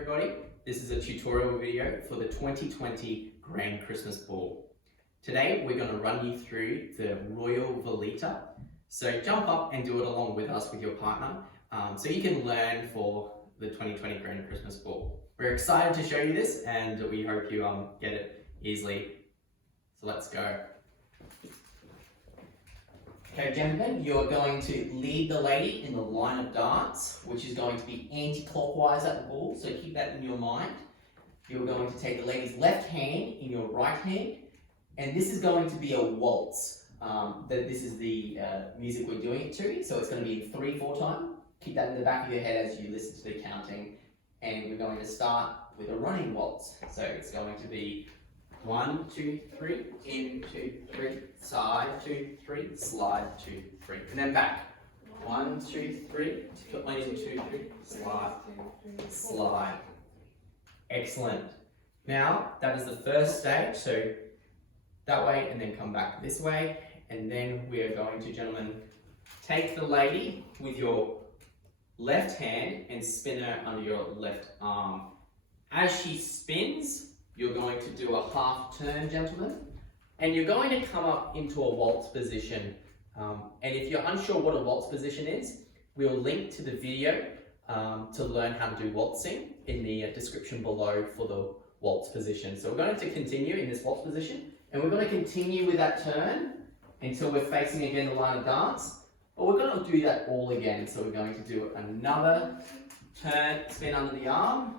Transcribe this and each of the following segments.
everybody, this is a tutorial video for the 2020 Grand Christmas Ball. Today we're going to run you through the Royal Veleta, so jump up and do it along with us with your partner so you can learn for the 2020 Grand Christmas Ball. We're excited to show you this and we hope you get it easily, so let's go. Okay, gentlemen, you're going to lead the lady in the line of dance, which is going to be anti-clockwise at the ball, so keep that in your mind. You're going to take the lady's left hand in your right hand, and this is going to be a waltz. This is the music we're doing it to, so it's going to be in 3/4 time. Keep that in the back of your head as you listen to the counting, and we're going to start with a running waltz. So it's going to be 1, 2, 3, in, 2, 3, side, 2, 3, slide, 2, 3, and then back. 1, 2, 3, in, 2, 3, slide, slide. Excellent. Now, that is the first stage, so that way and then come back this way, and then we are going to, gentlemen, take the lady with your left hand and spin her under your left arm. As she spins, you're going to do a half turn, gentlemen, and you're going to come up into a waltz position. And if you're unsure what a waltz position is, we'll link to the video to learn how to do waltzing in the description below for the waltz position. So we're going to continue in this waltz position, and we're going to continue with that turn until we're facing again the line of dance. But we're going to do that all again. So we're going to do another turn, spin under the arm.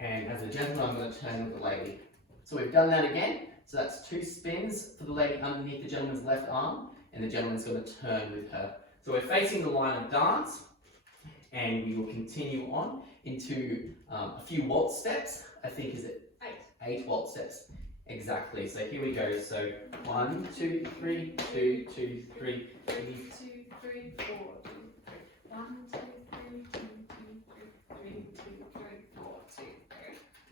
And as a gentleman, I'm going to turn with the lady. So we've done that again. So that's 2 spins for the lady underneath the gentleman's left arm, and the gentleman's going to turn with her. So we're facing the line of dance, and we will continue on into a few waltz steps. I think, is it 8 waltz steps? Exactly. So here we go. So 1, 2, 3, 2, 2, 3, 3, 2, 3, 4, 1, 2, 3, 2, 2, 3, 2, 3, 4, 2.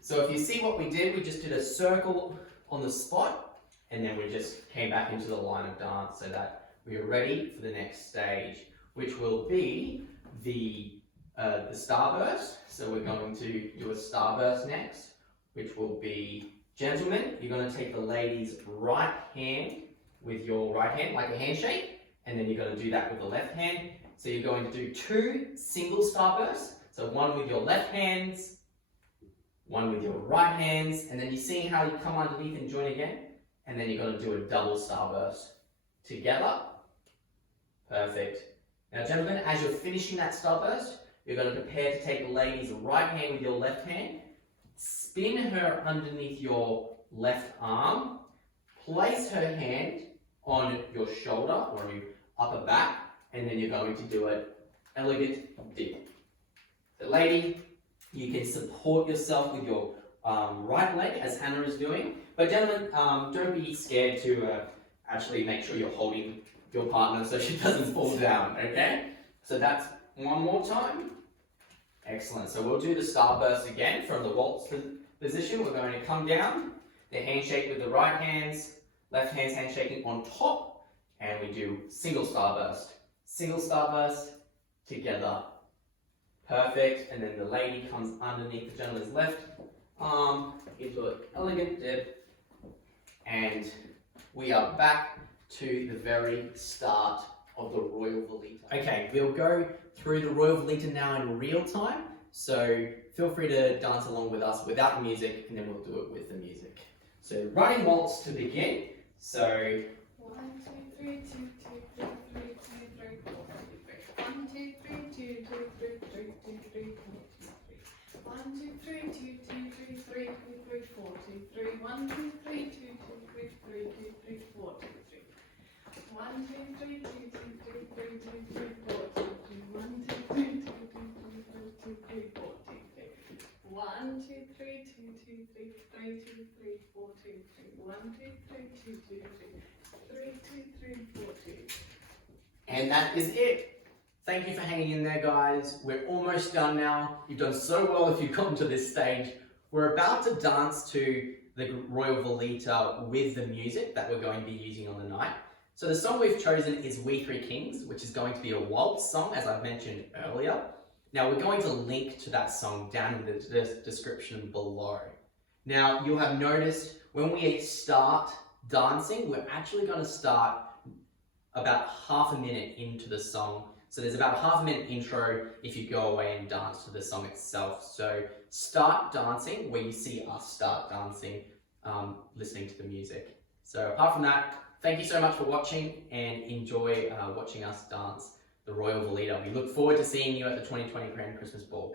So if you see what we did, we just did a circle on the spot, and then we just came back into the line of dance so that we are ready for the next stage, which will be the starburst. So we're going to do a starburst next, which will be, gentlemen, you're going to take the lady's right hand with your right hand, like a handshake, and then you're going to do that with the left hand. So you're going to do 2 single starbursts, so one with your left hands, one with your right hands, and then you're seeing how you come underneath and join again, and then you're going to do a double starburst together. Perfect. Now, gentlemen, as you're finishing that starburst, you're going to prepare to take the lady's right hand with your left hand, spin her underneath your left arm, place her hand on your shoulder or your upper back, and then you're going to do an elegant dip. The lady, you can support yourself with your right leg, as Hannah is doing. But gentlemen, don't be scared to actually make sure you're holding your partner so she doesn't fall down, okay? So that's one more time. Excellent. So we'll do the starburst again from the waltz position. We're going to come down, the handshake with the right hands, left hands handshaking on top, and we do single starburst together. Perfect, and then the lady comes underneath the gentleman's left arm into an elegant dip, and we are back to the very start of the Royal Veleta. Okay, we'll go through the Royal Veleta now in real time, so feel free to dance along with us without the music, and then we'll do it with the music. So running waltz to begin, so 1, 2, 3, 2, 2, 3, 3, 2, 3, 4, 3, 1, 2, 3, 2, 2, 3, 3, 2, 3, 4, 2, 3, 1, 2, 3, 2, 2, 3, 3, 2, 3, 4, 2, 3, 1, 2, 3, 2, 2, 3, 3, 2, 3, 4, 2, 3, 1, 2, 3, 2, 2, 3, 3, 2, 3, 4, 2, 3, 1, 2, 3, 2, 2, 2, 3, 4, 2, 3, 1, 2, 3, 2, 2, 3, 3, 2, 3, 4, 2, 3, 1, 2, 3, 2, 2, 3, 3, 2, 3, 4, 2. And that is it. Thank you for hanging in there, guys. We're almost done now. You've done so well if you've gotten to this stage. We're about to dance to the Royal Veleta with the music that we're going to be using on the night. So the song we've chosen is We Three Kings, which is going to be a waltz song, as I've mentioned earlier. Now we're going to link to that song down in the description below. Now you'll have noticed when we start dancing, we're actually going to start about half a minute into the song. So there's about a half a minute intro if you go away and dance to the song itself. So start dancing where you see us start dancing, listening to the music. So apart from that, thank you so much for watching and enjoy watching us dance the Royal Veleta. We look forward to seeing you at the 2020 Grand Christmas Ball.